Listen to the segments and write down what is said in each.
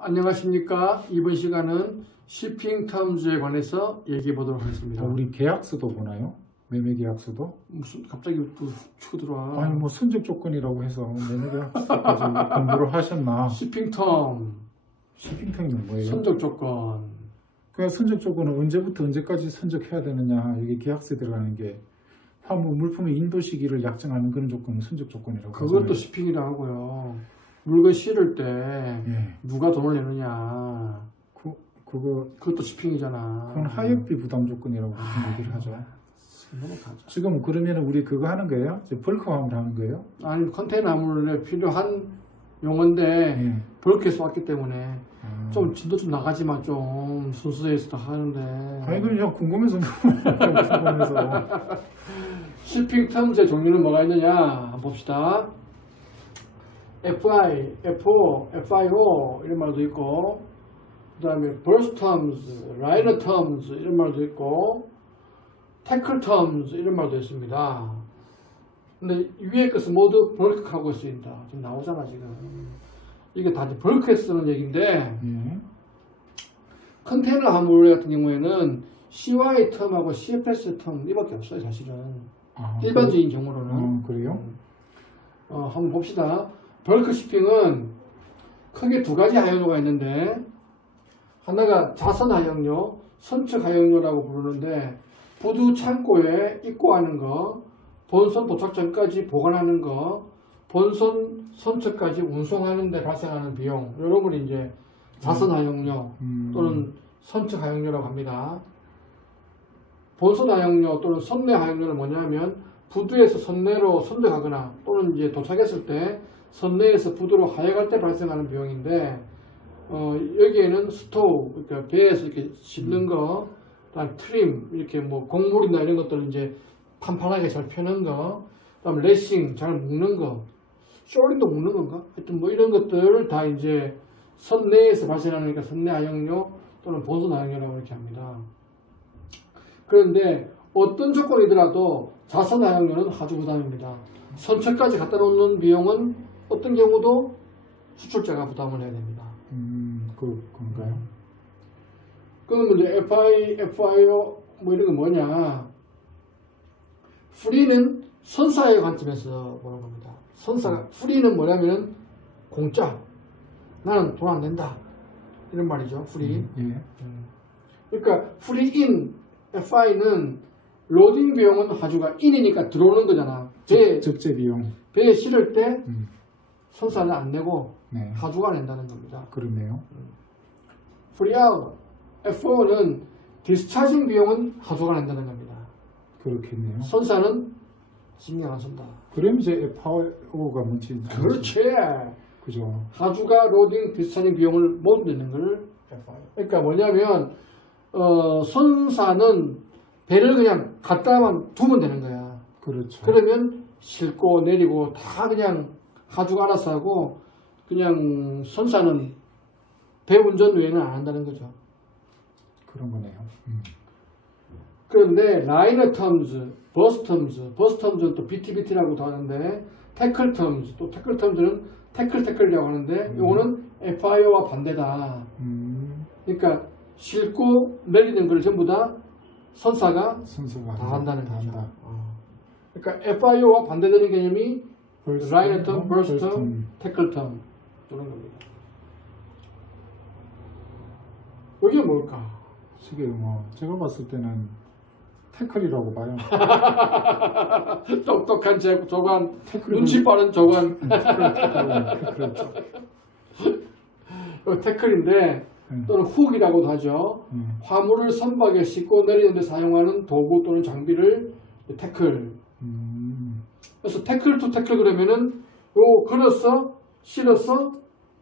안녕하십니까. 이번 시간은 shipping terms에 관해서 얘기해 보도록 하겠습니다. 우리 계약서도 보나요? 매매 계약서도? 무슨 갑자기 또 치고 들어와. 아니 뭐 선적 조건이라고 해서 매매 계약서까지 공부를 하셨나? shipping term. shipping term은 뭐예요? 선적 조건. 그 선적 조건은 언제부터 언제까지 선적해야 되느냐? 이게 계약서에 들어가는 게 화물 물품의 인도 시기를 약정하는 그런 조건은 선적 조건이라고 그것도 하잖아요. shipping이라 하고요. 물건 실을 때 예. 누가 돈을 내느냐. 그것도 shipping이잖아. 그건 하역비 부담 조건이라고 보통 얘기를 하죠. 넘어가자. 지금 그러면 우리 그거 하는 거예요? 벌크 화물 하는 거예요? 아니 컨테이너 화물에 필요한 용어인데 예. 벌크에서 왔기 때문에 좀 진도 좀 나가지만 좀 순수해서 하는데. 아니 그냥 궁금해서 궁금해서. shipping terms의 종류는 뭐가 있느냐 한번 봅시다. FI, FO, FIO 이런 말도 있고, 그 다음에 burst terms, liner terms 이런 말도 있고, tackle terms 이런 말도 있습니다. 근데 위에 것은 모두 bulk하고 있습니다. 지금 나오잖아 지금. 이게 다 이제 bulk에 쓰는 얘기인데, 컨테이너 화물 같은 경우에는 CY 텀하고 CFS 텀 이밖에 없어요 사실은. 일반적인 경우로는. 그래요? 한번 봅시다. 벌크 shipping은 크게 두 가지 하역료가 있는데, 하나가 자선 하역료, 선측 하역료라고 부르는데, 부두 창고에 입고하는 거, 본선 도착 전까지 보관하는 거, 본선 선측까지 운송하는 데 발생하는 비용, 이런 걸 이제 자선 하역료 또는 선측 하역료라고 합니다. 본선 하역료 또는 선내 하역료는 뭐냐면, 부두에서 선내로 선적하거나 또는 이제 도착했을 때 선내에서 부두로 하역할 때 발생하는 비용인데, 여기에는 스토우, 그러니까 배에서 이렇게 싣는 거, 그다음 트림, 이렇게 뭐 곡물이나 이런 것들을 이제 판판하게 잘 펴는 거, 그다음 레싱, 잘 묶는 거, 쇼링도 묶는 건가? 하여튼 뭐 이런 것들을 다 이제 선내에서 발생하는, 그러니까 선내 하역료 또는 본선 하역료라고 이렇게 합니다. 그런데 어떤 조건이더라도 자선 하역료는 하주 부담입니다. 선처까지 갖다 놓는 비용은 어떤 경우도 수출자가 부담을 해야 됩니다. 그건가요? 그러면 이제 FI, FIO 뭐 이런 건 뭐냐? 프리는 선사의 관점에서 보는 겁니다. 프리는 뭐냐면은 공짜. 나는 돈 안 낸다. 이런 말이죠. 프리. 그러니까 프리인 FI는 로딩 비용은 하주가 인이니까 들어오는 거잖아. 적재 비용. 배에 실을 때 선사는 안 내고 네. 하주가 낸다는 겁니다. 그렇네요. 프리아웃, FO는 디스차징 비용은 하주가 낸다는 겁니다. 그렇겠네요. 선사는 신경 안 쓴다. 그럼 이제 FO가 뭔지. 그렇지. 그죠. 하주가 로딩, 디스차징 비용을 못 내는 걸 FI. 그러니까 뭐냐면 선사는 배를 그냥 갖다만 두면 되는 거야. 그렇죠. 그러면 싣고 내리고 다 그냥 하주가 알아서 하고, 그냥 선사는 배 운전 외에는 안 한다는 거죠. 그런 거네요. 그런데 라이너 텀즈, 버스 텀즈는 또 BTBT라고도 하는데, 태클 텀즈, 또 태클 텀즈는 태클이라고 하는데, 이거는 FIO와 반대다. 그러니까 싣고 내리는 걸 전부 다 선사가 다 한다는 거죠. 그러니까 FIO와 반대되는 개념이 라이너 텀, 버스 텀, 태클 텀 이런 겁니다. 이게 뭘까? 이게 뭐 제가 봤을 때는 태클이라고 봐요. 똑똑한 조관, 눈치 빠른 조관. 태클인데 또는 훅이라고도 하죠. 화물을 선박에 싣고 내리는 데 사용하는 도구 또는 장비를 태클. 그래서 태클 투 태클 그러면은 걸어서 실어서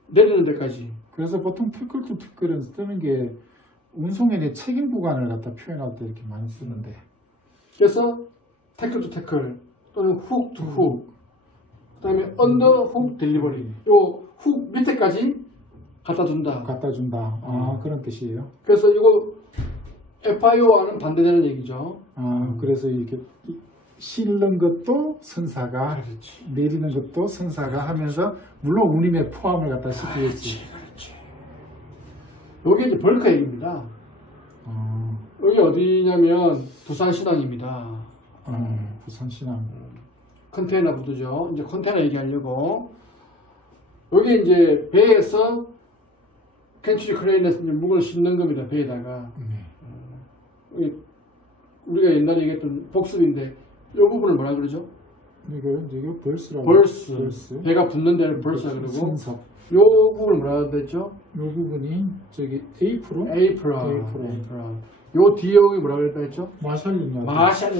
내리는 데까지. 그래서 보통 태클 투 태클은 쓰는 게 운송에 대해 책임 구간을 갖다 표현할 때 이렇게 많이 쓰는데. 그래서 태클 투 태클 또는 훅 투 훅. 그다음에 언더 훅 딜리버리. 요 훅 밑에까지 갖다 준다. 그런 뜻이에요. 그래서 이거 FIO와는 반대되는 얘기죠. 그래서 이렇게 싣는 것도 선사가, 그렇지. 내리는 것도 선사가 하면서, 물론 운임에 포함을 갖다 시키겠지. 그렇지. 요게 이제 벌크 얘기입니다. 여기 어디냐면 부산신항입니다. 부산신항. 컨테이너 부두죠. 이제 컨테이너 얘기하려고. 여기 이제 배에서 캔츄리 크레인에서 이제 묵을 싣는 겁니다. 배에다가. 우리가 옛날에 얘기했던 복습인데 이 부분을 뭐라 그러죠? 이거 벌스라고. 벌스. 배가 붙는 데를 벌스라 그러고. 승석. 이 부분을 뭐라 그랬죠? 이 부분이 저기 에이프론. 요 뒤에 여기 뭐라 그랬다 했죠? 마샬링.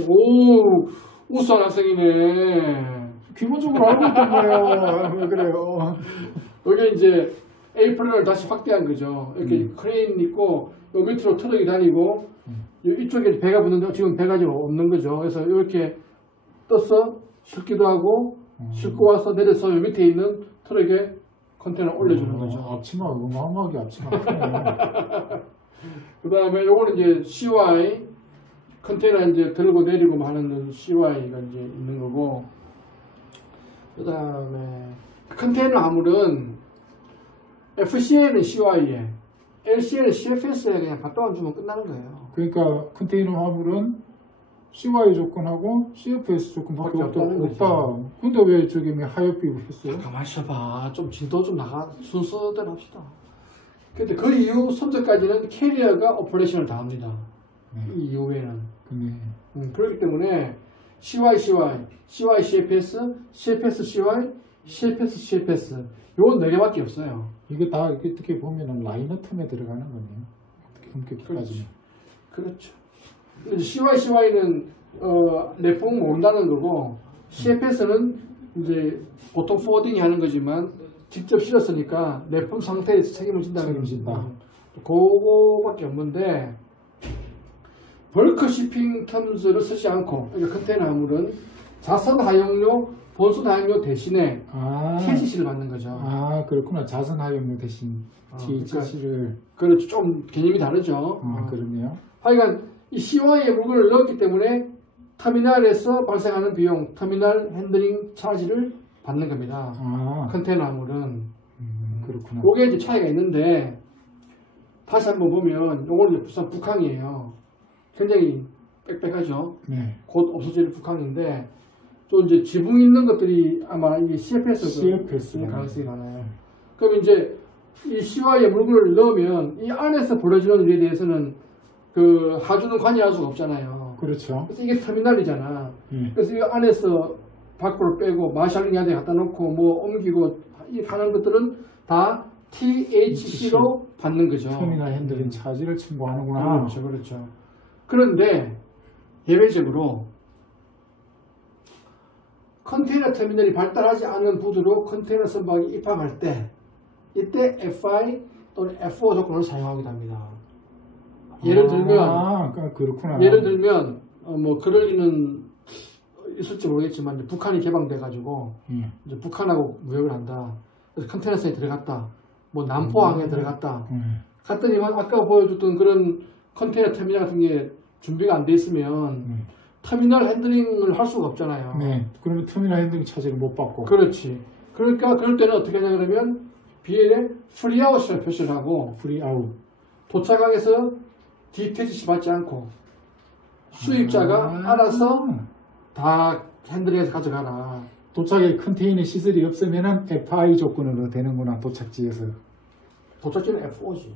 오, 우수한 학생이네. 기본적으로 알고 있단 말이에요. 왜 그래요? 여기 이제 에이프론을 다시 확대한 거죠. 이렇게 크레인 있고 요 밑으로 트럭이 다니고 이쪽에 배가 붙는데 지금 배가 지금 없는 거죠. 그래서 이렇게 떠서 싣기도 하고 싣고 와서 내려서 요 밑에 있는 트럭에 컨테이너 올려주는 거죠. 앞치마 어마어마하게 앞치마 크네. 그 다음에 요거는 이제 CY 컨테이너 이제 들고 내리고 하는 CY가 이제 있는 거고, 그 다음에 컨테이너 화물은 FCA는 CY에, LCA는 CFS에 그냥 갖다 주면 끝나는 거예요. 그러니까 컨테이너 화물은 CY 조건하고 CFS 조건밖에 없다. 근데 왜 저기 하이어비를 했어요? 가만히 있어봐. 좀 진도 좀 나가 순서대로 합시다. 근데 그 이후 선적까지는 캐리어가 오퍼레이션을 다 합니다. 이 이후에는. 그렇기 때문에 CY, CFS, CFS, CY, CFS, CFS 요 4개밖에 없어요. 이게 다 어떻게 보면 라이너 틈에 들어가는 거네요. 어떻게 본격까지는. 그렇죠. CY는 내풍 모은다는 거고, CFS는 이제 보통 포워딩이 하는 거지만 직접 실었으니까 내품 상태에서 책임을 진다는 책임진다. 그거밖에 없는데, 벌크 shipping terms를 쓰지 않고, 그러니까 컨테이너 화물은 자선 하용료, 본선 하용료 대신에 THC를 받는 거죠. 그렇구나. 자선 하용료 대신 THC를. 그렇죠. 좀 개념이 다르죠. 그러네요. 하여간 이 CY에 물건을 넣었기 때문에 터미널에서 발생하는 비용, 터미널 핸들링 차지를 받는 겁니다. 컨테이너 화물은. 그렇구나. 요게 이제 차이가 있는데, 다시 한번 보면 요거는 이제 부산 북항이에요. 굉장히 빽빽하죠. 곧 없어질 북항인데, 또 이제 지붕 있는 것들이 아마 이게 CFS일 가능성이 많아요. 그럼 이제 이 CY에 물건을 넣으면 이 안에서 벌어지는 일에 대해서는 그 하주는 관여할 수가 없잖아요. 그렇죠. 그래서 이게 터미널이잖아. 그래서 이 안에서 밖으로 빼고 마샬링 야드에 갖다 놓고 뭐 옮기고 하는 것들은 다 THC로 받는 거죠. 터미널 핸들링 차지를 청구하는구나. 그렇죠. 그런데 예외적으로 컨테이너 터미널이 발달하지 않은 부두로 컨테이너 선박이 입항할 때 이때 FI 또는 FO 조건을 사용하기도 합니다. 예를 들면 그렇구나. 예를 들면 뭐 그럴 리는 있을지 모르겠지만 이제 북한이 개방돼 가지고 이제 북한하고 무역을 한다. 그래서 컨테이너선에 들어갔다. 뭐 남포항에 들어갔다. 갔더니만 아까 보여줬던 그런 컨테이너 터미널 같은 게 준비가 안 돼 있으면 터미널 핸들링을 할 수가 없잖아요. 그러면 터미널 핸들링 차지를 못 받고. 그렇지. 그러니까 그럴 때는 어떻게 하냐 그러면 BL에 프리아웃이라고 표시를 하고, 프리아웃. 도착항에서 DTC 받지 않고 수입자가 알아서 다 핸들링해서 가져가라. 도착에 컨테이너 시설이 없으면은 FI 조건으로 되는구나. 도착지에서. 도착지는 FO지.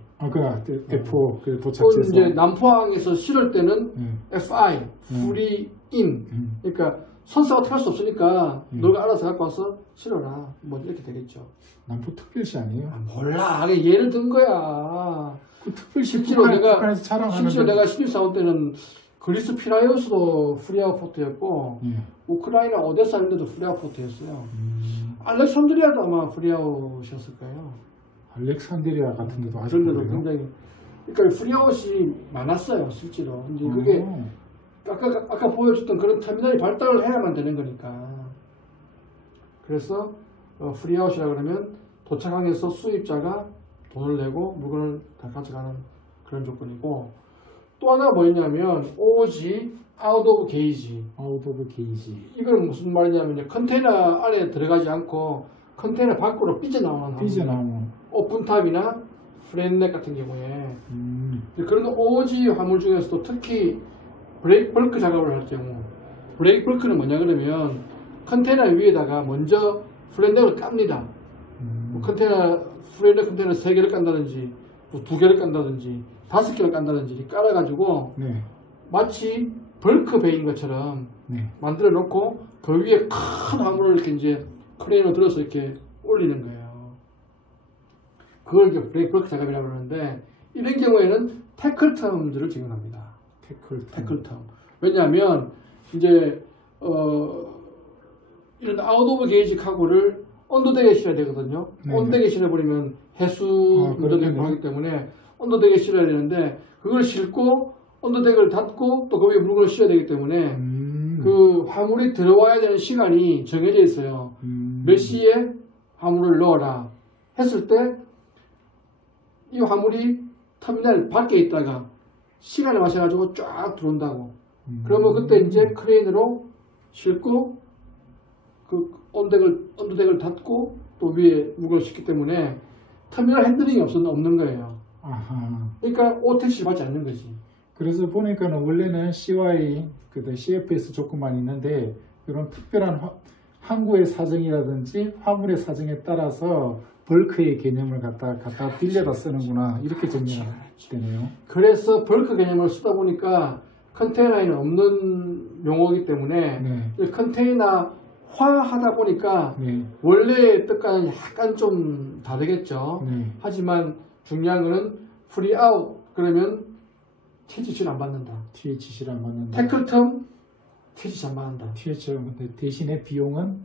FO 그 또 도착지에서. 이제 남포항에서 실을 때는 FI, 프리인. 그러니까 선사가 탈 수 없으니까 너가 알아서 갖고 와서 실어라. 뭐 이렇게 되겠죠. 남포 특별시 아니에요? 몰라. 예를 든 거야. 그 특별시 실제로 북한에서 자랑하는. 심지어 내가 신입사원 때는 그리스 피라이오스도 프리아웃 포트였고, 우크라이나 오데사 있는 데도 프리아웃 포트였어요. 알렉산드리아도 아마 프리아웃이었을 거예요. 알렉산드리아 같은 데도 아직 그런 데도 굉장히, 그러니까 프리아웃이 많았어요, 실제로. 이제 그게 아까 보여줬던 그런 터미널이 발달을 해야만 되는 거니까. 그래서 프리아웃이라 그러면 도착항에서 수입자가 돈을 내고 물건을 다 가져가는 그런 조건이고, 또 하나 뭐였냐면 OG, Out of Gauge. Out of Gauge. 이건 무슨 말이냐면 컨테이너 안에 들어가지 않고 컨테이너 밖으로 삐져나오는 삐져나오는 오픈탑이나 플랫넥 같은 경우에 그런 오지 화물 중에서도 특히 브레이크 벌크 작업을 할 경우 브레이크 벌크는 뭐냐 그러면 컨테이너 위에다가 먼저 플랫넥을 깝니다. 뭐 플랫넥 컨테이너 3개를 깐다든지 뭐 2개를 깐다든지 5개를 깐다든지 이렇게 깔아가지고 네. 마치 벌크 베인 것처럼 네. 만들어 놓고 그 위에 큰 화물을 이렇게 이제 크레인으로 들어서 이렇게 올리는 거예요. 그걸 이제 브레이크 벌크 작업이라고 그러는데 이런 경우에는 태클텀들을 적용합니다. 태클텀. 왜냐하면 이제 이런 아웃 오브 게이지 카고를 언더덱에 실어야 되거든요. 네. 언더덱에 실어버리면 해수 운전되고 하기 때문에 언더덱에 실어야 되는데 그걸 싣고 언더덱을 닫고 또 그 위에 물건을 씌워야 되기 때문에 그 화물이 들어와야 되는 시간이 정해져 있어요. 몇 시에 화물을 넣어라 했을 때 이 화물이 터미널 밖에 있다가 시간을 마셔가지고 쫙 들어온다고. 그러면 그때 이제 크레인으로 싣고 그 언더덱을 닫고 또 위에 물건을 싣기 때문에 터미널 핸들링이 없는 거예요. 아하. 그러니까 OTC를 받지 않는 거지. 그래서 보니까는 원래는 CY, CFS 조건만 있는데 이런 특별한 항구의 사정이라든지 화물의 사정에 따라서 벌크의 개념을 갖다 빌려다 쓰는구나 이렇게 정리가 되네요. 그래서 벌크 개념을 쓰다 보니까 컨테이너에는 없는 용어이기 때문에 네. 컨테이너화 하다 보니까 네. 원래의 뜻과는 약간 좀 다르겠죠. 네. 하지만 중요한 거는 프리아웃 그러면 THC를 안 받는다. THC를 안 받는다. 태클텀 THC 안 받는다. THC 근데 대신에 비용은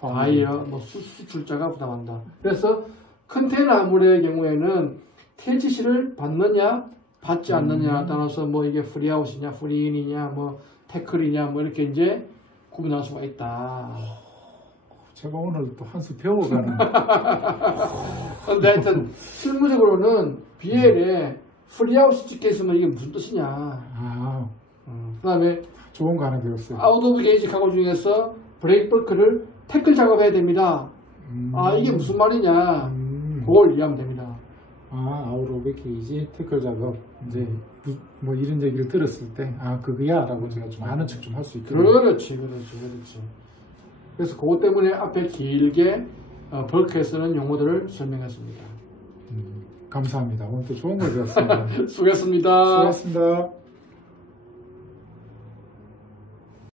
바이어 수출자가 부담한다. 그래서 컨테이너 화물의 경우에는 THC를 받느냐 받지 않느냐에 따라서 뭐 이게 프리아웃이냐 프리인이냐 뭐 태클이냐 뭐 이렇게 이제 구분할 수가 있다. 제가 오늘 또 한 수 배워가는. 근데 하여튼 실무적으로는 BL에 프리아웃이 찍혀 있으면 이게 무슨 뜻이냐. 아, 그 다음에 좋은 거 하나 배웠어요. 아웃 오브 게이지 카고 중에서 브레이크 벌크를 태클 작업해야 됩니다. 아 이게 무슨 말이냐. 그걸 이해하면 됩니다. 아, 아웃 오브 게이지 태클 작업. 이제 뭐 이런 얘기를 들었을 때 아 그거야 라고 제가 좀 아는 척 좀 할 수 있거든요. 그렇지. 그래서 그것 때문에 앞에 길게 벌크에 쓰는 용어들을 설명했습니다. 감사합니다. 오늘 또 좋은 걸 배웠습니다. 수고했습니다. 수고하셨습니다.